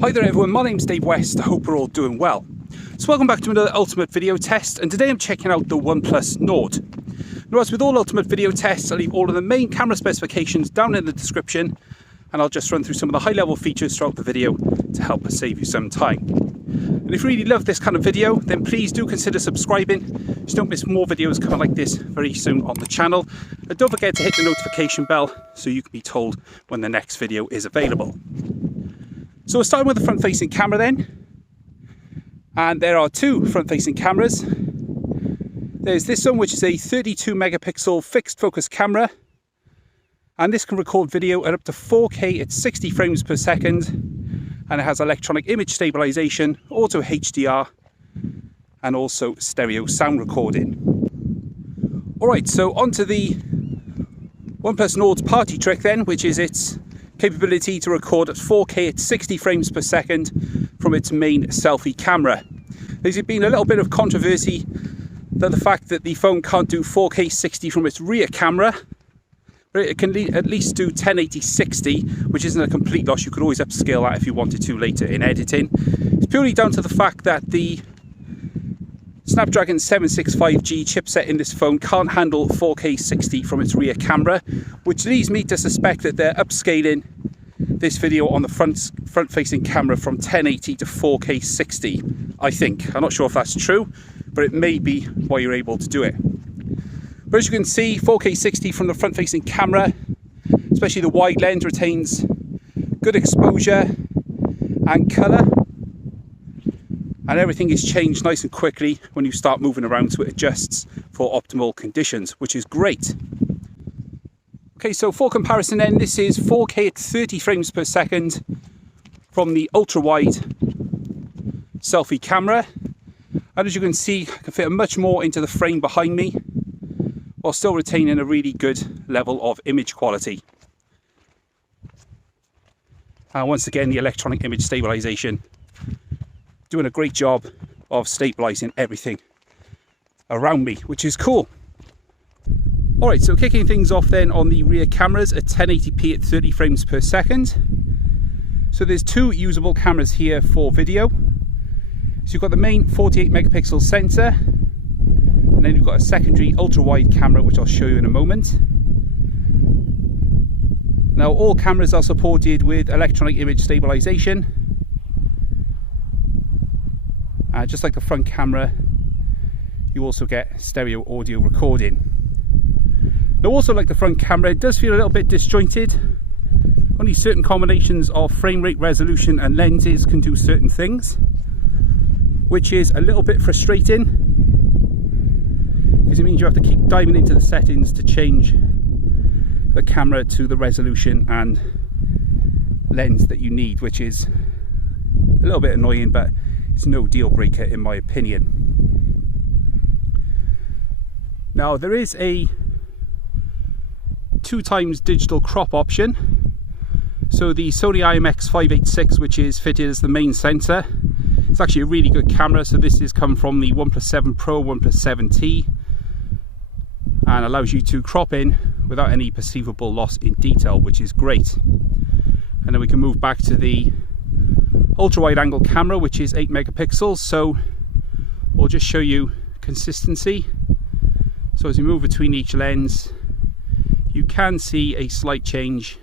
Hi there everyone, my name's Dave West, I hope we're all doing well. So welcome back to another Ultimate Video Test, and today I'm checking out the OnePlus Nord. Now, as with all Ultimate Video Tests, I'll leave all of the main camera specifications down in the description, and I'll just run through some of the high level features throughout the video to help us save you some time. And if you really love this kind of video, then please do consider subscribing so you don't miss more videos coming like this very soon on the channel. And don't forget to hit the notification bell so you can be told when the next video is available. So we're starting with the front facing camera then, and there are two front facing cameras. There's this one, which is a 32 megapixel fixed focus camera, and this can record video at up to 4K at 60 frames per second, and it has electronic image stabilisation, auto HDR, and also stereo sound recording. Alright, so onto the OnePlus Nord's party trick then, which is its capability to record at 4K at 60 frames per second from its main selfie camera. There's been a little bit of controversy that the fact that the phone can't do 4K 60 from its rear camera, but it can at least do 1080-60, which isn't a complete loss. You could always upscale that if you wanted to later in editing. It's purely down to the fact that the Snapdragon 765G chipset in this phone can't handle 4K 60 from its rear camera, which leads me to suspect that they're upscaling this video on the front facing camera from 1080 to 4K 60, I think. I'm not sure if that's true, but it may be why you're able to do it. But as you can see, 4K 60 from the front facing camera, especially the wide lens, retains good exposure and colour. And everything is changed nice and quickly when you start moving around, so it adjusts for optimal conditions, which is great. Okay, so for comparison then, this is 4K at 30 frames per second from the ultra-wide selfie camera. And as you can see, I can fit much more into the frame behind me while still retaining a really good level of image quality. And once again, the electronic image stabilisation doing a great job of stabilizing everything around me, which is cool. Alright, so kicking things off then on the rear cameras at 1080p at 30 frames per second. So there's two usable cameras here for video. So you've got the main 48 megapixel sensor, and then you've got a secondary ultra wide camera, which I'll show you in a moment. Now all cameras are supported with electronic image stabilization. Just like the front camera, you also get stereo audio recording. Now, also like the front camera, it does feel a little bit disjointed. Only certain combinations of frame rate, resolution and lenses can do certain things, which is a little bit frustrating, because it means you have to keep diving into the settings to change the camera to the resolution and lens that you need, which is a little bit annoying, but it's no deal breaker in my opinion. Now, there is a 2x digital crop option. So the Sony IMX586, which is fitted as the main sensor, it's actually a really good camera. So this is come from the OnePlus 7 Pro, OnePlus 7T, and allows you to crop in without any perceivable loss in detail, which is great. And then we can move back to the ultra wide angle camera, which is 8 megapixels. So we'll just show you consistency. So as you move between each lens, you can see a slight change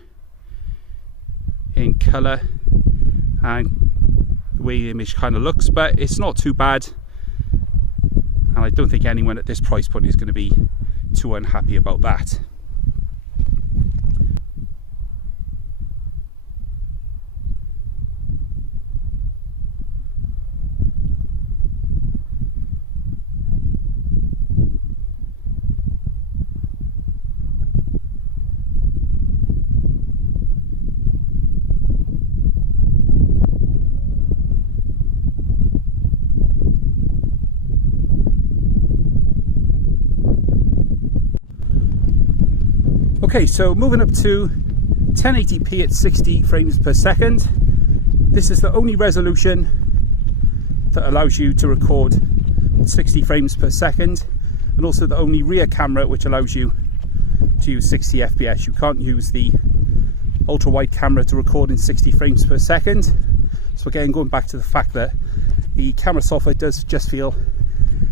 in color and the way the image kind of looks, but it's not too bad, and I don't think anyone at this price point is going to be too unhappy about that. Okay, so moving up to 1080p at 60 frames per second. This is the only resolution that allows you to record 60 frames per second, and also the only rear camera which allows you to use 60 FPS. You can't use the ultra wide camera to record in 60 frames per second. So again, going back to the fact that the camera software does just feel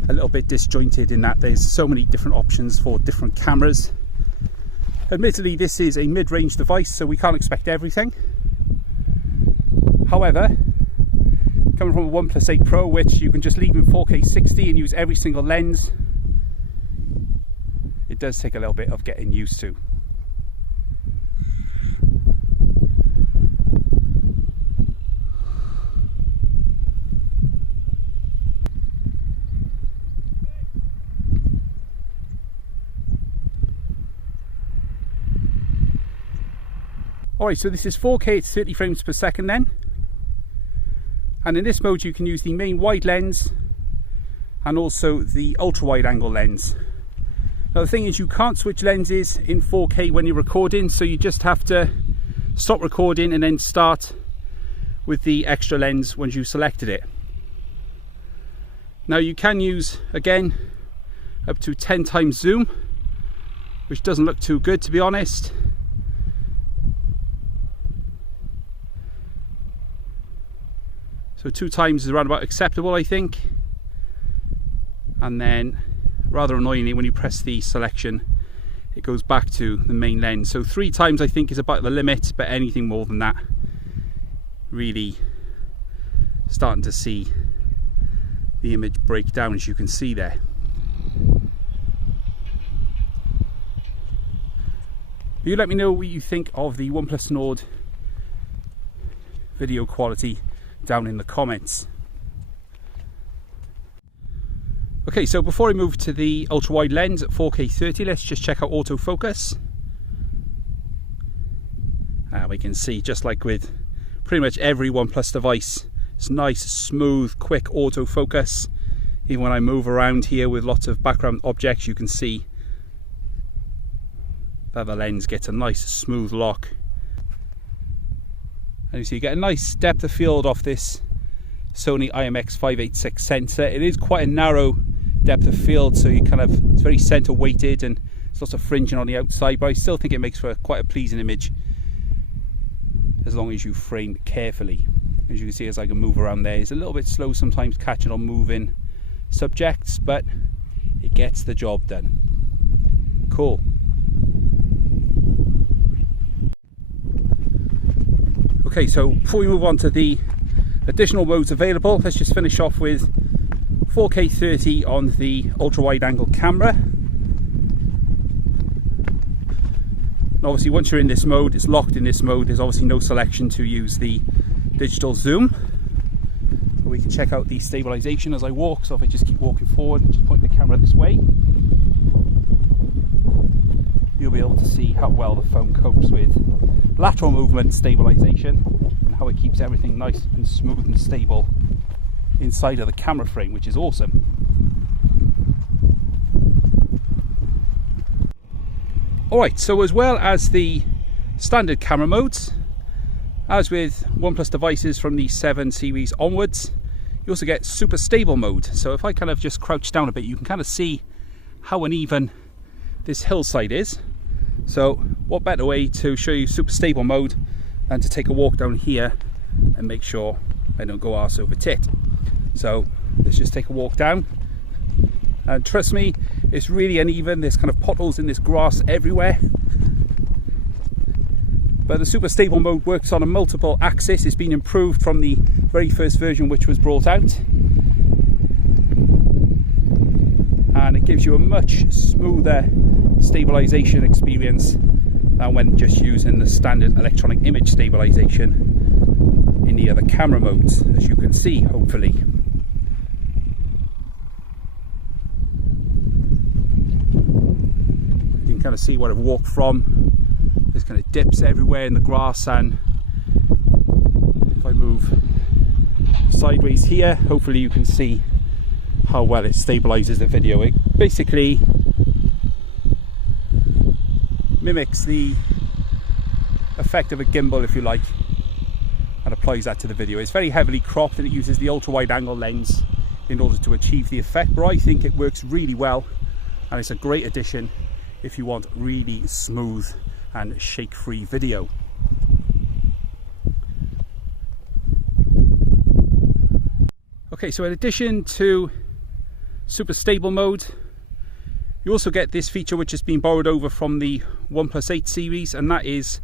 a little bit disjointed in that there's so many different options for different cameras. Admittedly, this is a mid-range device, so we can't expect everything. However, coming from a OnePlus 8 Pro, which you can just leave in 4K 60 and use every single lens, it does take a little bit of getting used to. Alright, so this is 4K at 30 frames per second then. And in this mode you can use the main wide lens and also the ultra wide angle lens. Now the thing is, you can't switch lenses in 4K when you're recording, so you just have to stop recording and then start with the extra lens once you've selected it. Now you can use, again, up to 10 times zoom, which doesn't look too good, to be honest. So 2 times is around about acceptable, I think. And then, rather annoyingly, when you press the selection, it goes back to the main lens. So 3 times I think is about the limit, but anything more than that, really starting to see the image break down, as you can see there. You let me know what you think of the OnePlus Nord video quality down in the comments. Okay, so before I move to the ultra wide lens at 4K 30, let's just check out autofocus. We can see, just like with pretty much every OnePlus device, it's nice, smooth, quick autofocus. Even when I move around here with lots of background objects, you can see that the lens gets a nice smooth lock. And you see you get a nice depth of field off this Sony IMX586 sensor. It is quite a narrow depth of field, so it's very center weighted and it's lots of fringing on the outside, but I still think it makes for quite a pleasing image as long as you frame carefully. As you can see, as I can move around there, it's a little bit slow sometimes catching on moving subjects, but it gets the job done. Cool. Okay, so before we move on to the additional modes available, let's just finish off with 4K 30 on the ultra wide angle camera. And obviously once you're in this mode, it's locked in this mode, there's obviously no selection to use the digital zoom. But we can check out the stabilisation as I walk, so if I just keep walking forward and just point the camera this way, you'll be able to see how well the phone copes with lateral movement stabilisation and how it keeps everything nice and smooth and stable inside of the camera frame, which is awesome. Alright, so as well as the standard camera modes, as with OnePlus devices from the 7 series onwards, you also get super stable mode. So if I kind of just crouch down a bit, you can kind of see how uneven this hillside is. So what better way to show you super stable mode than to take a walk down here and make sure I don't go arse over tit. So let's just take a walk down, and trust me, it's really uneven. There's kind of potholes in this grass everywhere, but the super stable mode works on a multiple axis. It's been improved from the very first version which was brought out, and it gives you a much smoother stabilization experience than when just using the standard electronic image stabilization in the other camera modes, as you can see, hopefully. You can kind of see where I've walked from. There's kind of dips everywhere in the grass, and if I move sideways here, hopefully you can see how well it stabilizes the video. It basically mimics the effect of a gimbal, if you like, and applies that to the video. It's very heavily cropped and it uses the ultra wide angle lens in order to achieve the effect, but I think it works really well, and it's a great addition if you want really smooth and shake-free video. Okay, so in addition to super stable mode, you also get this feature which has been borrowed over from the OnePlus 8 series, and that is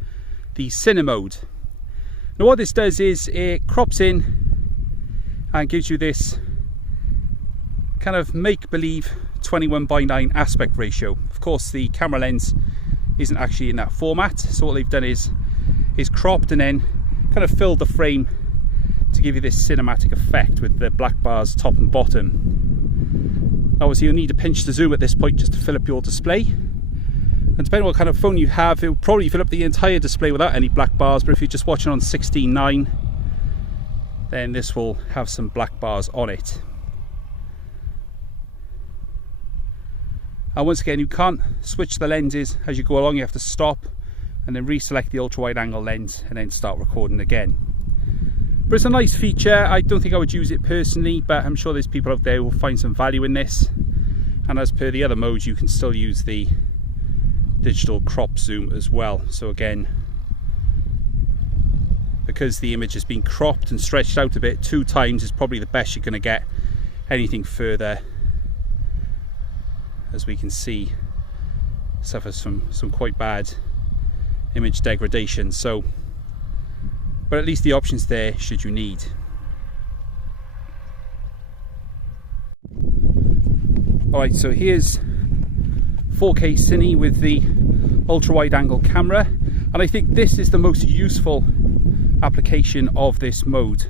the Cine mode. Now what this does is it crops in and gives you this kind of make-believe 21:9 aspect ratio. Of course the camera lens isn't actually in that format, so what they've done is cropped and then kind of filled the frame to give you this cinematic effect with the black bars top and bottom. Obviously you'll need a pinch to zoom at this point just to fill up your display, and depending on what kind of phone you have, it will probably fill up the entire display without any black bars, but if you're just watching on 16:9, then this will have some black bars on it. And once again, you can't switch the lenses as you go along. You have to stop and then reselect the ultra wide angle lens and then start recording again. But it's a nice feature. I don't think I would use it personally, but I'm sure there's people out there who will find some value in this. And as per the other modes, you can still use the digital crop zoom as well. So again, because the image has been cropped and stretched out a bit, 2 times is probably the best you're going to get. Anything further, as we can see, suffers from some quite bad image degradation. So, but at least the option's there should you need. Alright, so here's 4K Cine with the ultra wide angle camera, and I think this is the most useful application of this mode.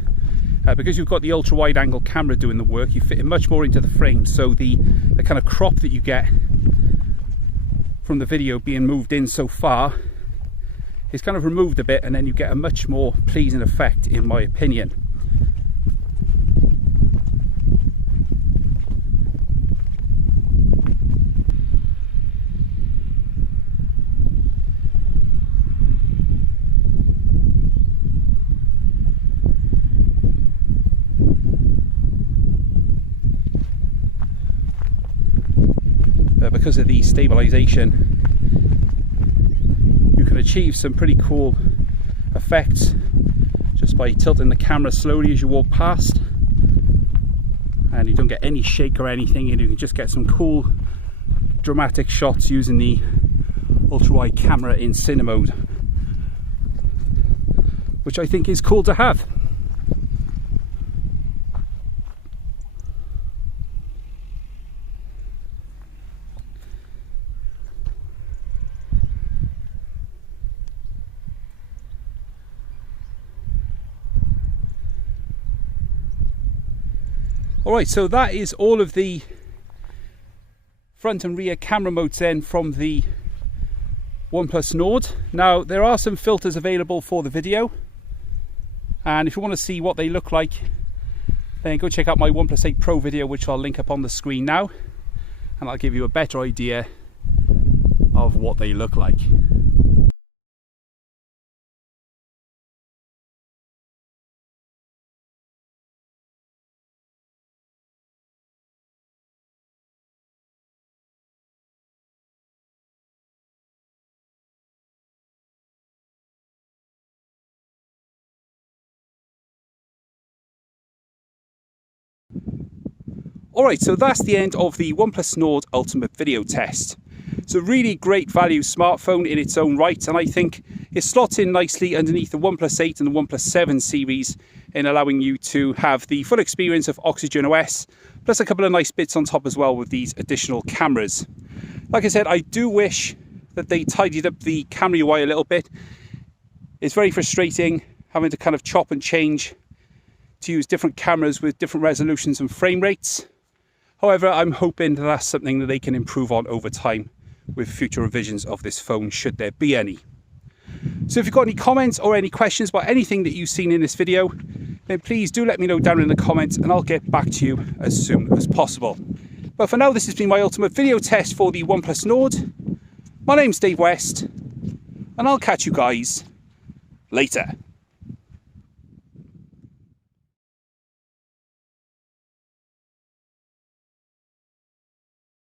Because you've got the ultra wide angle camera doing the work, you fit it much more into the frame, so the kind of crop that you get from the video being moved in so far is kind of removed a bit, and then you get a much more pleasing effect, in my opinion. Because of the stabilisation, you can achieve some pretty cool effects just by tilting the camera slowly as you walk past, and you don't get any shake or anything, and you can just get some cool dramatic shots using the ultra wide camera in Cine mode, which I think is cool to have. Alright, so that is all of the front and rear camera modes then from the OnePlus Nord. Now there are some filters available for the video, and if you want to see what they look like, then go check out my OnePlus 8 Pro video, which I'll link up on the screen now, and I'll give you a better idea of what they look like. Alright, so that's the end of the OnePlus Nord Ultimate video test. It's a really great value smartphone in its own right, and I think it slots in nicely underneath the OnePlus 8 and the OnePlus 7 series in allowing you to have the full experience of Oxygen OS, plus a couple of nice bits on top as well with these additional cameras. Like I said, I do wish that they tidied up the camera UI a little bit. It's very frustrating having to kind of chop and change to use different cameras with different resolutions and frame rates. However, I'm hoping that that's something that they can improve on over time with future revisions of this phone, should there be any. So if you've got any comments or any questions about anything that you've seen in this video, then please do let me know down in the comments, and I'll get back to you as soon as possible. But for now, this has been my ultimate video test for the OnePlus Nord. My name's Dave West, and I'll catch you guys later.